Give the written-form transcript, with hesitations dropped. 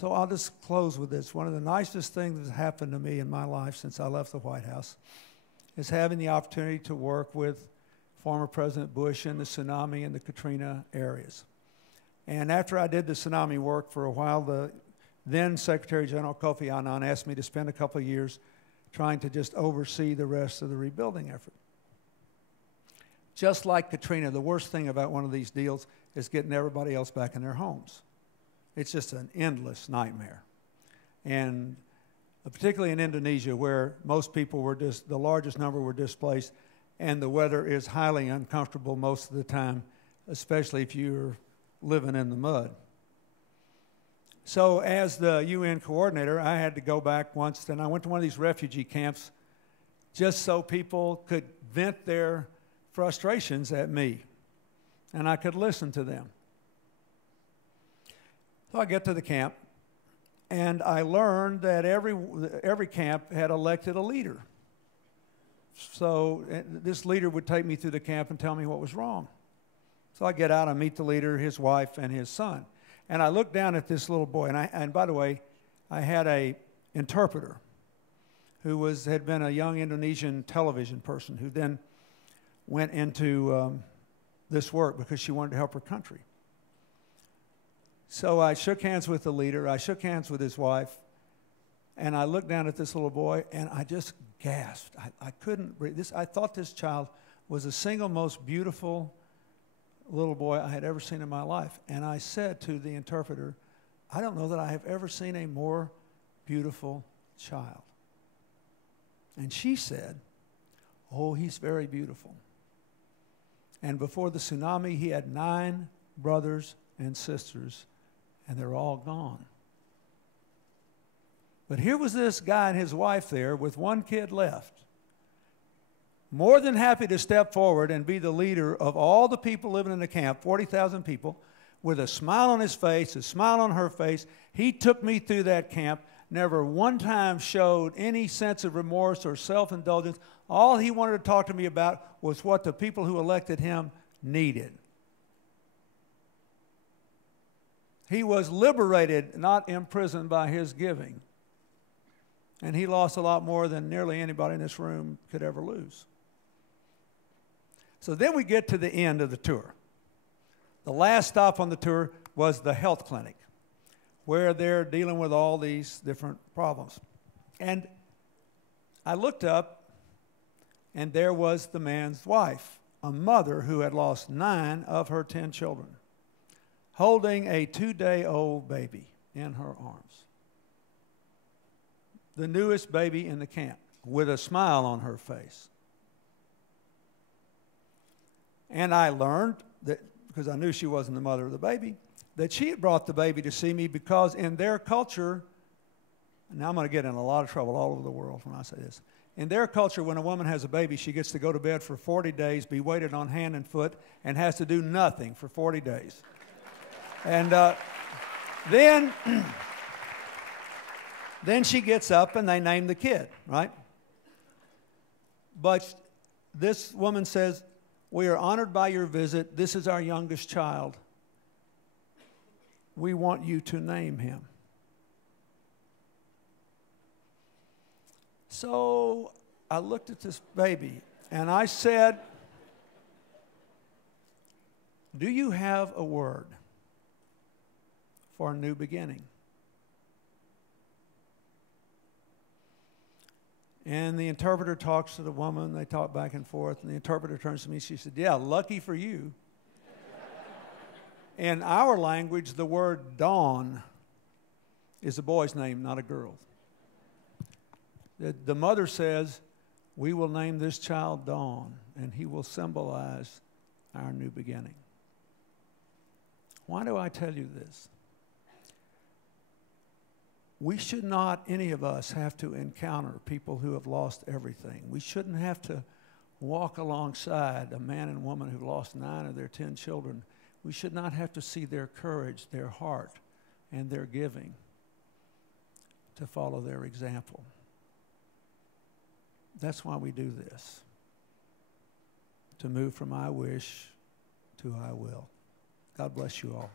So I'll just close with this. One of the nicest things that's happened to me in my life since I left the White House is having the opportunity to work with former President Bush in the tsunami and the Katrina areas. And after I did the tsunami work for a while, the then Secretary General Kofi Annan asked me to spend a couple of years trying to just oversee the rest of the rebuilding effort. Just like Katrina, the worst thing about one of these deals is getting everybody else back in their homes. It's just an endless nightmare. And particularly in Indonesia, where most people were the largest number were displaced, and the weather is highly uncomfortable most of the time, especially if you're living in the mud. So as the UN coordinator, I had to go back once, and I went to one of these refugee camps just so people could vent their frustrations at me, and I could listen to them. So I get to the camp, and I learned that every camp had elected a leader. So this leader would take me through the camp and tell me what was wrong. So I get out, I meet the leader, his wife, and his son. And I look down at this little boy, and by the way, I had an interpreter who had been a young Indonesian television person who then went into this work because she wanted to help her country. So I shook hands with the leader, I shook hands with his wife, and I looked down at this little boy, and I just gasped. I couldn't breathe. I thought this child was the single most beautiful little boy I had ever seen in my life. And I said to the interpreter, I don't know that I have ever seen a more beautiful child. And she said, oh, he's very beautiful. And before the tsunami, he had 9 brothers and sisters, and they're all gone. But here was this guy and his wife there with 1 kid left, more than happy to step forward and be the leader of all the people living in the camp, 40,000 people, with a smile on his face, a smile on her face. He took me through that camp, never one time showed any sense of remorse or self-indulgence. All he wanted to talk to me about was what the people who elected him needed. He was liberated, not imprisoned by his giving. And he lost a lot more than nearly anybody in this room could ever lose. So then we get to the end of the tour. The last stop on the tour was the health clinic, where they're dealing with all these different problems. And I looked up, and there was the man's wife, a mother who had lost 9 of her 10 children, holding a 2-day-old baby in her arms. The newest baby in the camp, with a smile on her face. And I learned that, because I knew she wasn't the mother of the baby, that she had brought the baby to see me because in their culture, and now I'm going to get in a lot of trouble all over the world when I say this. In their culture, when a woman has a baby, she gets to go to bed for 40 days, be waited on hand and foot, and has to do nothing for 40 days. And then she gets up and they name the kid, right? But this woman says, we are honored by your visit. This is our youngest child. We want you to name him. So I looked at this baby and I said, do you have a word for a new beginning? And the interpreter talks to the woman. They talk back and forth. And the interpreter turns to me. She said, yeah, lucky for you. In our language, the word dawn is a boy's name, not a girl's. The mother says, we will name this child Dawn, and he will symbolize our new beginning. Why do I tell you this? We should not, any of us, have to encounter people who have lost everything. We shouldn't have to walk alongside a man and woman who've lost 9 of their 10 children. We should not have to see their courage, their heart, and their giving to follow their example. That's why we do this, to move from I wish to I will. God bless you all.